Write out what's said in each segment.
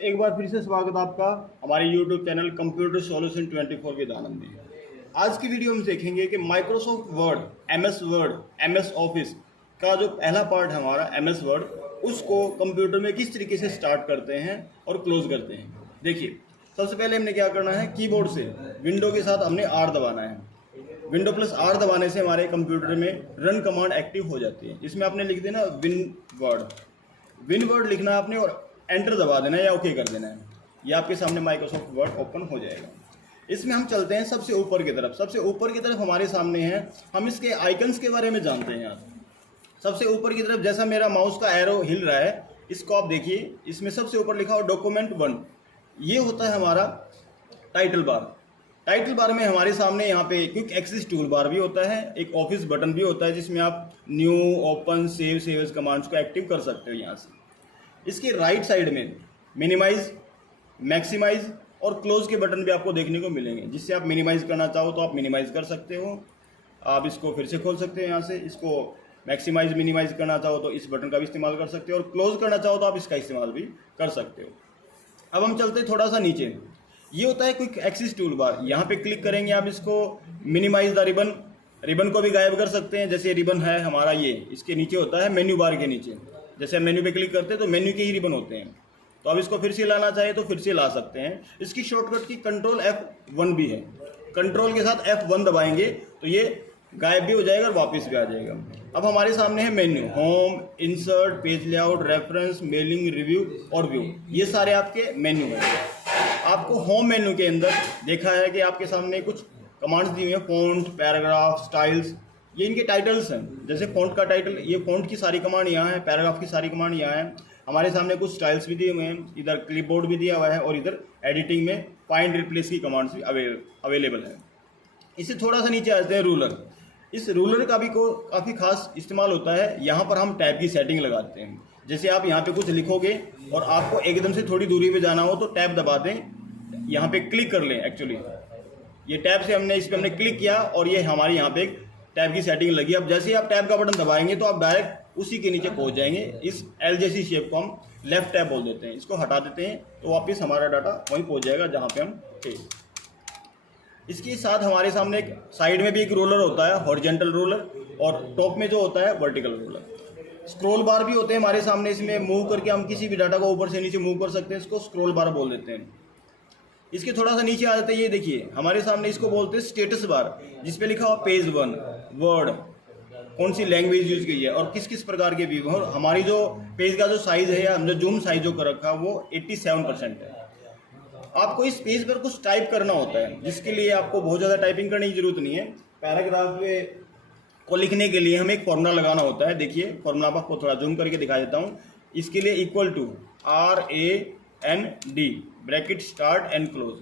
एक बार फिर से स्वागत आपका हमारे YouTube channel computer solution 24 with Anand में। आज की वीडियो में देखेंगे कि माइक्रोसॉफ्ट वर्ड, MS ऑफिस का जो पहला पार्ट है हमारा MS वर्ड, उसको कंप्यूटर में किस तरीके से स्टार्ट करते हैं और क्लोज करते हैं। देखिए, सबसे पहले हमने क्या करना है, कीबोर्ड से विंडो के साथ हमने R दबाना है। विंडो प्लस R दबाने से हमारे कंप्यूटर में रन कमांड एक्टिव हो जाती है। इसमें आपने लिख देना विन वर्ड लिखना है आपने और एंटर दबा देना है या ओके कर देना है। ये आपके सामने माइक्रोसॉफ्ट वर्ड ओपन हो जाएगा। इसमें हम चलते हैं सबसे ऊपर की तरफ। सबसे ऊपर की तरफ हमारे सामने है, हम इसके आइकन्स के बारे में जानते हैं। आप सबसे ऊपर की तरफ जैसा मेरा माउस का एरो हिल रहा है, इसको आप देखिए, इसमें सबसे ऊपर लिखा हो डॉक्यूमेंट 1। ये होता है हमारा टाइटल बार। टाइटल बार में हमारे सामने यहाँ पे क्विक एक्सेस टूल बार भी होता है, एक ऑफिस बटन भी होता है जिसमें आप new, open, save as commands को एक्टिव कर सकते हो यहाँ से। इसके राइट साइड में मिनिमाइज, मैक्सिमाइज और क्लोज के बटन भी आपको देखने को मिलेंगे, जिससे आप मिनिमाइज करना चाहो तो आप मिनिमाइज कर सकते हो। आप इसको फिर से खोल सकते हो यहाँ से। इसको मैक्सिमाइज, मिनिमाइज करना चाहो तो इस बटन का भी इस्तेमाल कर सकते हो और क्लोज करना चाहो तो आप इसका इस्तेमाल भी कर सकते हो। अब हम चलते हैं थोड़ा सा नीचे। ये होता है क्विक एक्सेस टूल बार। यहाँ पे क्लिक करेंगे आप, इसको मिनिमाइज द रिबन को भी गायब कर सकते हैं। जैसे रिबन है हमारा, ये इसके नीचे होता है मेन्यू बार के नीचे। जैसे हम मेन्यू पे क्लिक करते हैं तो मेन्यू के ही रिबन होते हैं। तो अब इसको फिर से लाना चाहे तो फिर से ला सकते हैं। इसकी शॉर्टकट की कंट्रोल F1 भी है। कंट्रोल के साथ F1 दबाएंगे तो ये गायब भी हो जाएगा और वापस भी आ जाएगा। अब हमारे सामने है menu, home, insert, page layout, reference, mailing, review और व्यू। ये सारे आपके मेन्यू हैं। आपको होम मेन्यू के अंदर देखा है कि आपके सामने कुछ कमांड्स दी हुई हैं, फॉन्ट, पैराग्राफ, स्टाइल्स। ये इनके टाइटल्स हैं। जैसे फॉन्ट का टाइटल, ये फॉन्ट की सारी कमांड यहाँ है, पैराग्राफ की सारी कमांड यहाँ है। हमारे सामने कुछ स्टाइल्स भी दिए हुए हैं, इधर क्लिपबोर्ड भी दिया हुआ है और इधर एडिटिंग में फाइंड रिप्लेस की कमांड्स भी अवेलेबल है। इससे थोड़ा सा नीचे आते हैं रूलर। इस रूलर का भी काफ़ी खास इस्तेमाल होता है। यहाँ पर हम टैब की सेटिंग लगाते हैं। जैसे आप यहाँ पे कुछ लिखोगे और आपको एकदम से थोड़ी दूरी पे जाना हो तो टैब दबा दें, यहाँ पे क्लिक कर लें। एक्चुअली ये टैब से इस पर हमने क्लिक किया और ये हमारी यहाँ पे एक टैब की सेटिंग लगी। अब जैसे ही आप टैब का बटन दबाएंगे तो आप डायरेक्ट उसी के नीचे पहुँच जाएंगे। इस एल जैसी शेप को हम लेफ्ट टैब बोल देते हैं। इसको हटा देते हैं तो वापस हमारा डाटा वहीं पहुँच जाएगा जहाँ पे हम थे। इसके साथ हमारे सामने एक साइड में भी एक रोलर होता है, हॉरिजॉन्टल रोलर, और टॉप में जो होता है वर्टिकल रोलर। स्क्रॉल बार भी होते हैं हमारे सामने। इसमें मूव करके हम किसी भी डाटा को ऊपर से नीचे मूव कर सकते हैं। इसको स्क्रॉल बार बोल देते हैं। इसके थोड़ा सा नीचे आ जाते हैं, ये देखिए हमारे सामने इसको बोलते हैं स्टेटस बार, जिसपे लिखा हुआ पेज 1, वर्ड, कौन सी लैंग्वेज यूज की है और किस किस प्रकार के व्यू। और हमारी जो पेज का जो साइज है या हमने जूम साइज जो कर रखा है वो 87% है। आपको इस पेज पर कुछ टाइप करना होता है, जिसके लिए आपको बहुत ज़्यादा टाइपिंग करने की जरूरत नहीं है। पैराग्राफ को लिखने के लिए हमें एक फॉर्मूला लगाना होता है। देखिए फॉर्मूला आपको थोड़ा जूम करके दिखा देता हूँ। इसके लिए equal to RAND bracket start and close.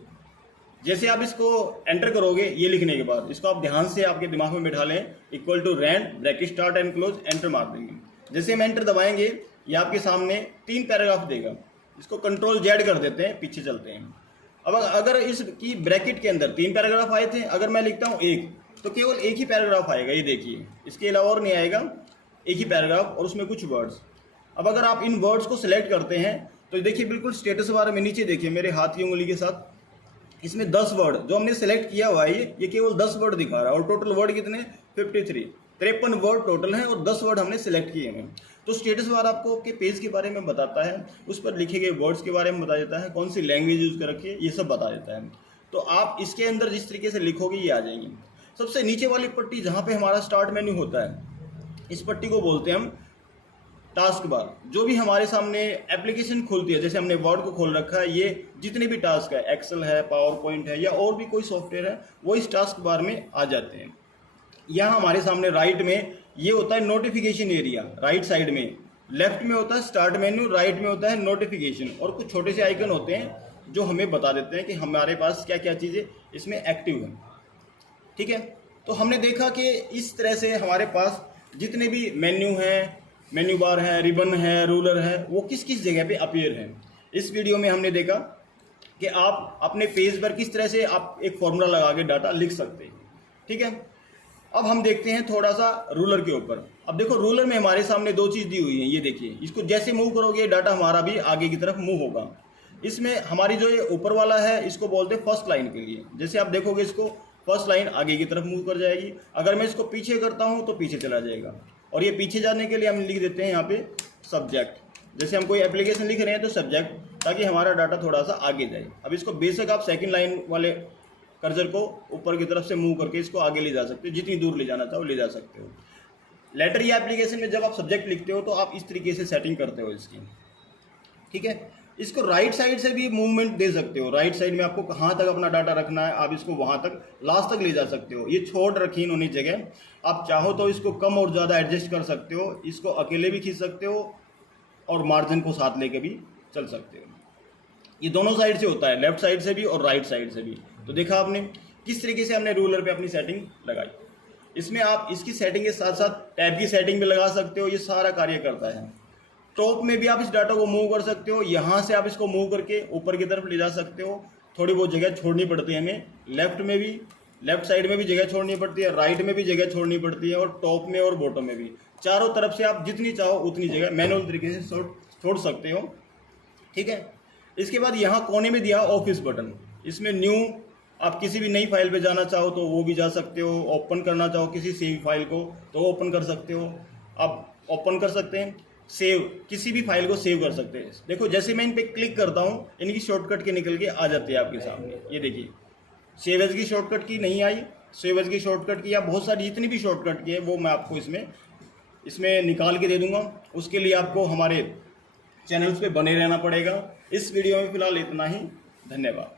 जैसे आप इसको एंटर करोगे, ये लिखने के बाद इसको आप ध्यान से आपके दिमाग में बिठा लें, equal to rand bracket start and close, enter मार देंगे। जैसे हम एंटर दबाएंगे ये आपके सामने 3 पैराग्राफ देगा। इसको कंट्रोल Z कर देते हैं, पीछे चलते हैं। अब अगर इसकी ब्रैकेट के अंदर 3 पैराग्राफ आए थे, अगर मैं लिखता हूँ 1, तो केवल एक ही पैराग्राफ आएगा। ये देखिए, इसके अलावा और नहीं आएगा, एक ही पैराग्राफ और उसमें कुछ वर्ड्स। अब अगर आप इन वर्ड्स को सिलेक्ट करते हैं तो देखिए बिल्कुल स्टेटस बार में नीचे देखिए मेरे हाथ की उंगली के साथ, इसमें 10 वर्ड जो हमने सेलेक्ट किया हुआ है, ये केवल 10 वर्ड दिखा रहा है। और टोटल वर्ड कितने? 53 वर्ड टोटल हैं और 10 वर्ड हमने सेलेक्ट किए हैं। तो स्टेटस बार आपको के पेज के बारे में बताता है, उस पर लिखे गए वर्ड्स के बारे में बता देता है, कौन सी लैंग्वेज यूज कर रखी है, ये सब बता देता है। तो आप इसके अंदर जिस तरीके से लिखोगे ये आ जाएंगे। सबसे नीचे वाली पट्टी जहाँ पे हमारा स्टार्ट मेन्यू होता है, इस पट्टी को बोलते हैं हम टास्क बार। जो भी हमारे सामने एप्लीकेशन खुलती है, जैसे हमने वर्ड को खोल रखा है, ये जितने भी टास्क है, एक्सेल है, पावर पॉइंट है या और भी कोई सॉफ्टवेयर है, वो इस टास्क बार में आ जाते हैं। यहाँ हमारे सामने राइट में ये होता है नोटिफिकेशन एरिया। राइट साइड में, लेफ्ट में होता है स्टार्ट मेन्यू, राइट में होता है नोटिफिकेशन, और कुछ छोटे से आइकन होते हैं जो हमें बता देते हैं कि हमारे पास क्या क्या चीज़ें इसमें एक्टिव हैं। ठीक है, तो हमने देखा कि इस तरह से हमारे पास जितने भी मेन्यू हैं, मेन्यू बार है, रिबन है, रूलर है, वो किस किस जगह पे अपीयर हैं। इस वीडियो में हमने देखा कि आप अपने पेज पर किस तरह से आप एक फॉर्मूला लगा के डाटा लिख सकते हैं। ठीक है, अब हम देखते हैं थोड़ा सा रूलर के ऊपर। अब देखो रूलर में हमारे सामने 2 चीज़ दी हुई है। ये देखिए, इसको जैसे मूव करोगे डाटा हमारा भी आगे की तरफ मूव होगा। इसमें हमारी जो ये ऊपर वाला है इसको बोलते हैं फर्स्ट लाइन के लिए। जैसे आप देखोगे इसको फर्स्ट लाइन आगे की तरफ मूव कर जाएगी, अगर मैं इसको पीछे करता हूँ तो पीछे चला जाएगा। और ये पीछे जाने के लिए हम लिख देते हैं यहाँ पे सब्जेक्ट। जैसे हम कोई एप्लीकेशन लिख रहे हैं तो सब्जेक्ट, ताकि हमारा डाटा थोड़ा सा आगे जाए। अब इसको बेशक आप सेकंड लाइन वाले कर्सर को ऊपर की तरफ से मूव करके इसको आगे ले जा सकते हो, जितनी दूर ले जाना चाहो ले जा सकते हो। लेटर या एप्लीकेशन में जब आप सब्जेक्ट लिखते हो तो आप इस तरीके से सेटिंग करते हो इसकी, ठीक है। इसको राइट साइड से भी मूवमेंट दे सकते हो। राइट साइड में आपको कहाँ तक अपना डाटा रखना है, आप इसको वहाँ तक लास्ट तक ले जा सकते हो। ये छोड़ रखी इन्होंने जगह, आप चाहो तो इसको कम और ज़्यादा एडजस्ट कर सकते हो। इसको अकेले भी खींच सकते हो और मार्जिन को साथ लेके भी चल सकते हो। ये दोनों साइड से होता है, लेफ्ट साइड से भी और राइट साइड से भी। तो देखा आपने किस तरीके से हमने रूलर पे अपनी सेटिंग लगाई। इसमें आप इसकी सेटिंग के साथ साथ टैब की सेटिंग भी लगा सकते हो, ये सारा कार्य करता है। टॉप में भी आप इस डाटा को मूव कर सकते हो, यहाँ से आप इसको मूव करके ऊपर की तरफ ले जा सकते हो। थोड़ी बहुत जगह छोड़नी पड़ती है हमें, लेफ्ट में भी, लेफ्ट साइड में भी जगह छोड़नी पड़ती है, राइट में भी जगह छोड़नी पड़ती है, और टॉप में और बॉटम में भी। चारों तरफ से आप जितनी चाहो उतनी जगह मैनुअल तरीके से छोड़ सकते हो, ठीक है। इसके बाद यहाँ कोने में दिया ऑफिस बटन। इसमें न्यू, आप किसी भी नई फाइल पे जाना चाहो तो वो भी जा सकते हो। ओपन करना चाहो किसी सेव फाइल को तो ओपन कर सकते हो, आप ओपन कर सकते हैं। सेव, किसी भी फाइल को सेव कर सकते हैं। देखो जैसे मैं इन पे क्लिक करता हूँ, इनकी शॉर्टकट की निकल के आ जाती है आपके सामने। ये देखिए, सेव एज की शॉर्टकट की नहीं आई, सेव एज की शॉर्टकट की या बहुत सारी जितनी भी शॉर्टकट की है वो मैं आपको इसमें निकाल के दे दूंगा। उसके लिए आपको हमारे चैनल्स पे बने रहना पड़ेगा। इस वीडियो में फिलहाल इतना ही, धन्यवाद।